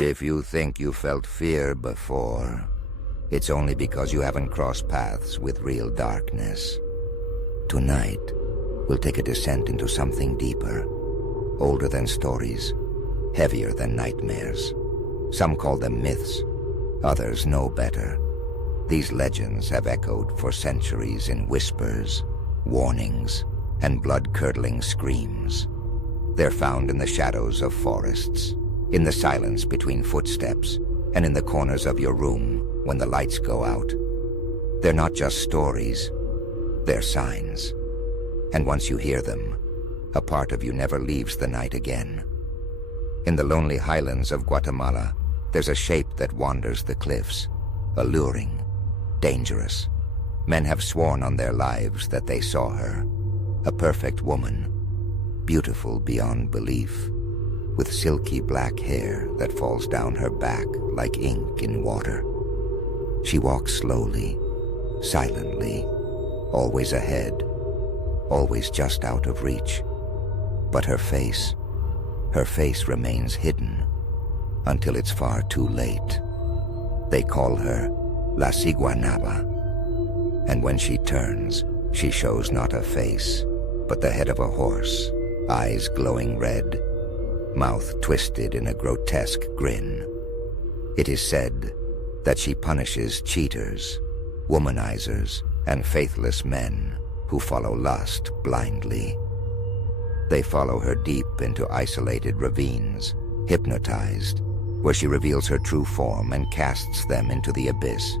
If you think you felt fear before, it's only because you haven't crossed paths with real darkness. Tonight, we'll take a descent into something deeper, older than stories, heavier than nightmares. Some call them myths, others know better. These legends have echoed for centuries in whispers, warnings, and blood-curdling screams. They're found in the shadows of forests, in the silence between footsteps, and in the corners of your room when the lights go out. They're not just stories, they're signs. And once you hear them, a part of you never leaves the night again. In the lonely highlands of Guatemala, there's a shape that wanders the cliffs, alluring, dangerous. Men have sworn on their lives that they saw her, a perfect woman, beautiful beyond belief, with silky black hair that falls down her back like ink in water. She walks slowly, silently, always ahead, always just out of reach. But her face remains hidden until it's far too late. They call her La Siguanaba. And when she turns, she shows not a face, but the head of a horse, eyes glowing red, mouth twisted in a grotesque grin. It is said that she punishes cheaters, womanizers, and faithless men who follow lust blindly. They follow her deep into isolated ravines, hypnotized, where she reveals her true form and casts them into the abyss.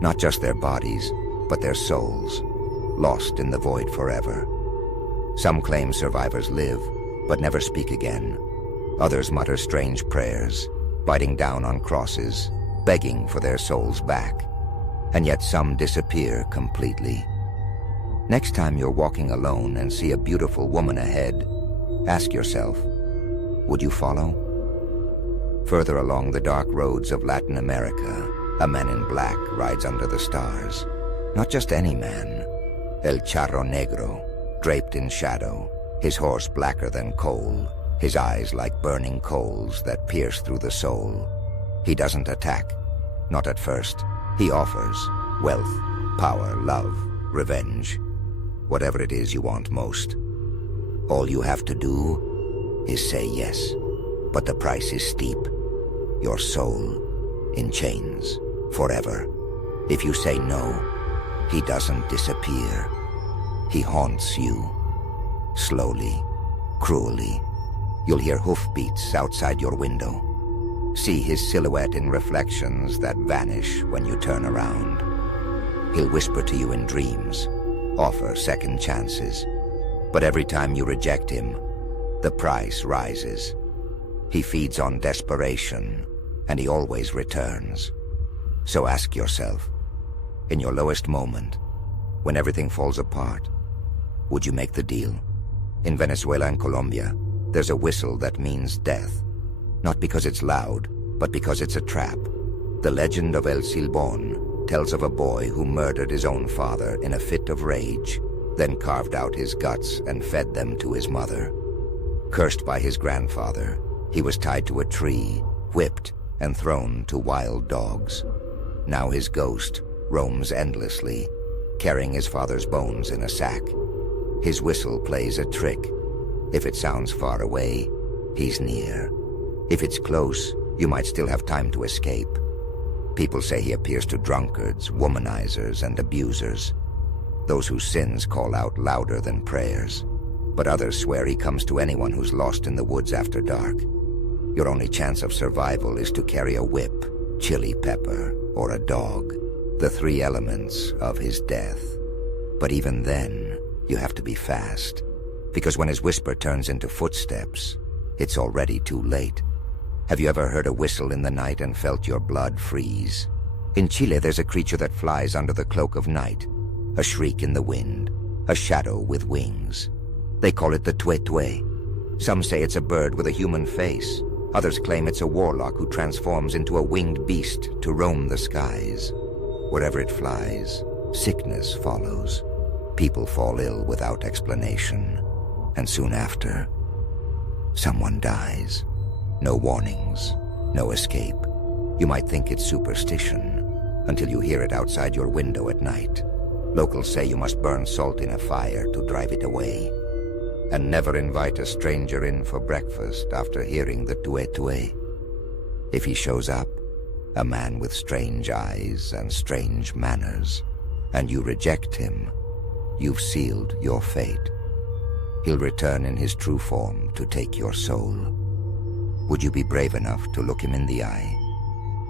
Not just their bodies, but their souls, lost in the void forever. Some claim survivors live, but never speak again. Others mutter strange prayers, biting down on crosses, begging for their souls back. And yet some disappear completely. Next time you're walking alone and see a beautiful woman ahead, ask yourself, would you follow? Further along the dark roads of Latin America, a man in black rides under the stars. Not just any man. El Charro Negro, draped in shadow, his horse blacker than coal, his eyes like burning coals that pierce through the soul. He doesn't attack, not at first. He offers wealth, power, love, revenge, whatever it is you want most. All you have to do is say yes, but the price is steep. Your soul in chains, forever. If you say no, he doesn't disappear. He haunts you, slowly, cruelly. You'll hear hoofbeats outside your window. See his silhouette in reflections that vanish when you turn around. He'll whisper to you in dreams, offer second chances. But every time you reject him, the price rises. He feeds on desperation, and he always returns. So ask yourself, in your lowest moment, when everything falls apart, would you make the deal? In Venezuela and Colombia, there's a whistle that means death. Not because it's loud, but because it's a trap. The legend of El Silbón tells of a boy who murdered his own father in a fit of rage, then carved out his guts and fed them to his mother. Cursed by his grandfather, he was tied to a tree, whipped, and thrown to wild dogs. Now his ghost roams endlessly, carrying his father's bones in a sack. His whistle plays a trick. If it sounds far away, he's near. If it's close, you might still have time to escape. People say he appears to drunkards, womanizers, and abusers, those whose sins call out louder than prayers. But others swear he comes to anyone who's lost in the woods after dark. Your only chance of survival is to carry a whip, chili pepper, or a dog, the three elements of his death. But even then, you have to be fast, because when his whisper turns into footsteps, it's already too late. Have you ever heard a whistle in the night and felt your blood freeze? In Chile, there's a creature that flies under the cloak of night, a shriek in the wind, a shadow with wings. They call it the Tue-Tue. Some say it's a bird with a human face. Others claim it's a warlock who transforms into a winged beast to roam the skies. Wherever it flies, sickness follows. People fall ill without explanation, and soon after, someone dies. No warnings, No escape. You might think it's superstition until you hear it outside your window at night. Locals say you must burn salt in a fire to drive it away. And never invite a stranger in for breakfast after hearing the tue-tue. If he shows up, a man with strange eyes and strange manners, and you reject him, you've sealed your fate. He'll return in his true form to take your soul. Would you be brave enough to look him in the eye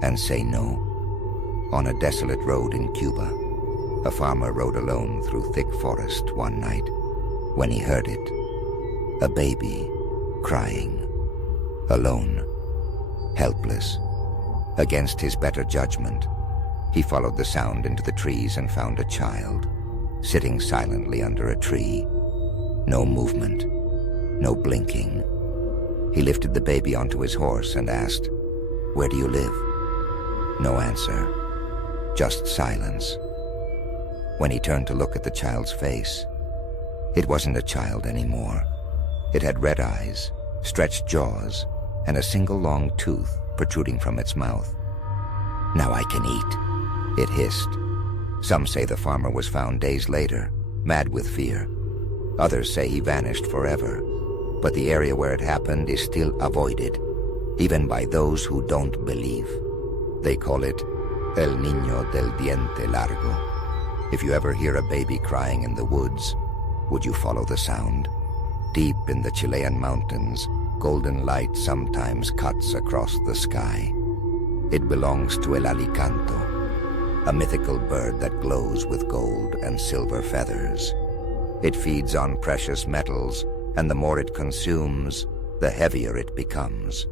and say no? On a desolate road in Cuba, a farmer rode alone through thick forest one night when he heard it. A baby crying, alone, helpless. Against his better judgment, he followed the sound into the trees and found a child, sitting silently under a tree. No movement, no blinking. He lifted the baby onto his horse and asked, "Where do you live?" No answer, just silence. When he turned to look at the child's face, it wasn't a child anymore. It had red eyes, stretched jaws, and a single long tooth protruding from its mouth. "Now I can eat," it hissed. Some say the farmer was found days later, mad with fear. Others say he vanished forever, but the area where it happened is still avoided, even by those who don't believe. They call it El Niño del Diente Largo. If you ever hear a baby crying in the woods, would you follow the sound? Deep in the Chilean mountains, golden light sometimes cuts across the sky. It belongs to El Alicanto, a mythical bird that glows with gold and silver feathers. It feeds on precious metals, and the more it consumes, the heavier it becomes.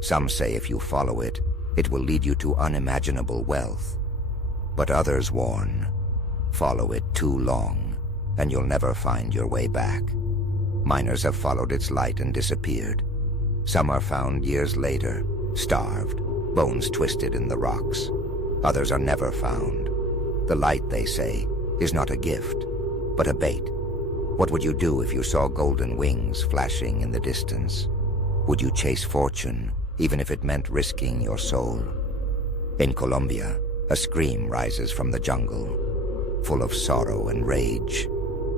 Some say if you follow it, it will lead you to unimaginable wealth. But others warn, follow it too long, and you'll never find your way back. Miners have followed its light and disappeared. Some are found years later, starved, bones twisted in the rocks. Others are never found. The light, they say, is not a gift, but a bait. What would you do if you saw golden wings flashing in the distance? Would you chase fortune, even if it meant risking your soul? In Colombia, a scream rises from the jungle, full of sorrow and rage.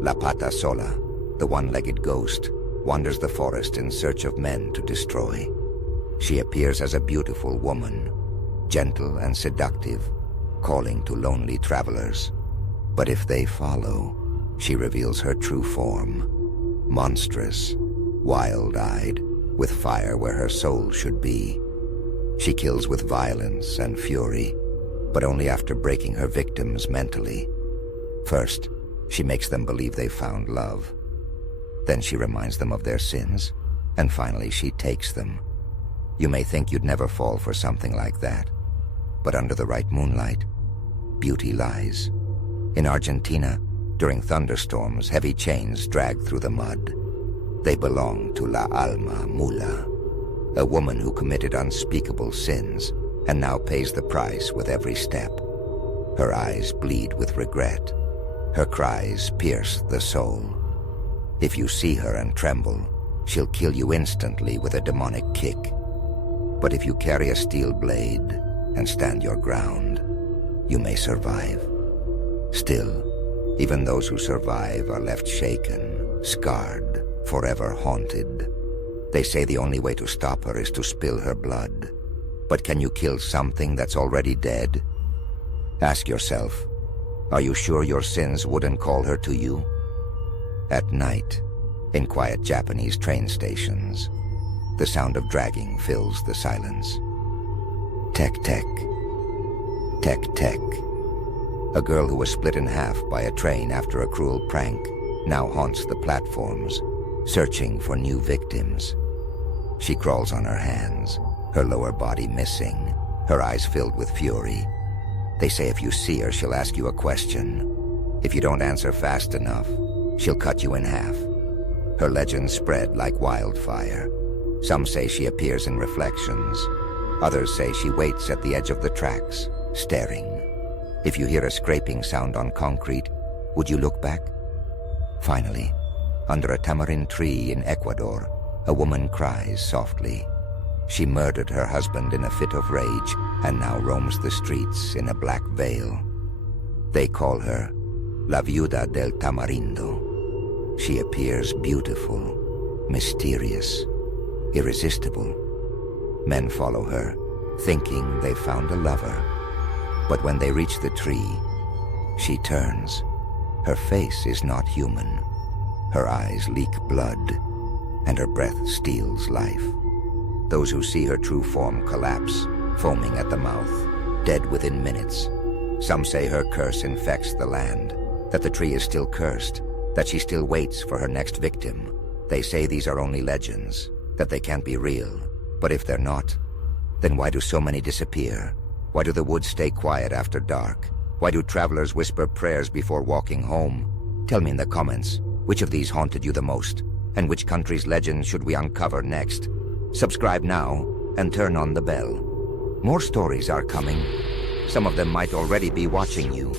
La Pata Sola, the one-legged ghost, wanders the forest in search of men to destroy. She appears as a beautiful woman, gentle and seductive, calling to lonely travelers. But if they follow, she reveals her true form, monstrous, wild-eyed, with fire where her soul should be. She kills with violence and fury, but only after breaking her victims mentally. First, she makes them believe they've found love. Then she reminds them of their sins, and finally she takes them. You may think you'd never fall for something like that, but under the right moonlight, beauty lies. In Argentina, during thunderstorms, heavy chains drag through the mud. They belong to La Alma Mula, a woman who committed unspeakable sins and now pays the price with every step. Her eyes bleed with regret. Her cries pierce the soul. If you see her and tremble, she'll kill you instantly with a demonic kick. But if you carry a steel blade and stand your ground, you may survive. Still, even those who survive are left shaken, scarred, forever haunted. They say the only way to stop her is to spill her blood. But can you kill something that's already dead? Ask yourself, are you sure your sins wouldn't call her to you? At night, in quiet Japanese train stations, the sound of dragging fills the silence. Tek-Tek. Tek-Tek. A girl who was split in half by a train after a cruel prank now haunts the platforms, searching for new victims. She crawls on her hands, her lower body missing, her eyes filled with fury. They say if you see her, she'll ask you a question. If you don't answer fast enough, she'll cut you in half. Her legends spread like wildfire. Some say she appears in reflections. Others say she waits at the edge of the tracks, staring. If you hear a scraping sound on concrete, would you look back? Finally, under a tamarind tree in Ecuador, a woman cries softly. She murdered her husband in a fit of rage and now roams the streets in a black veil. They call her La Viuda del Tamarindo. She appears beautiful, mysterious, irresistible. Men follow her, thinking they found a lover. But when they reach the tree, she turns. Her face is not human. Her eyes leak blood, and her breath steals life. Those who see her true form collapse, foaming at the mouth, dead within minutes. Some say her curse infects the land, that the tree is still cursed, that she still waits for her next victim. They say these are only legends, that they can't be real. But if they're not, then why do so many disappear? Why do the woods stay quiet after dark? Why do travelers whisper prayers before walking home? Tell me in the comments, which of these haunted you the most? And which country's legend should we uncover next? Subscribe now and turn on the bell. More stories are coming. Some of them might already be watching you.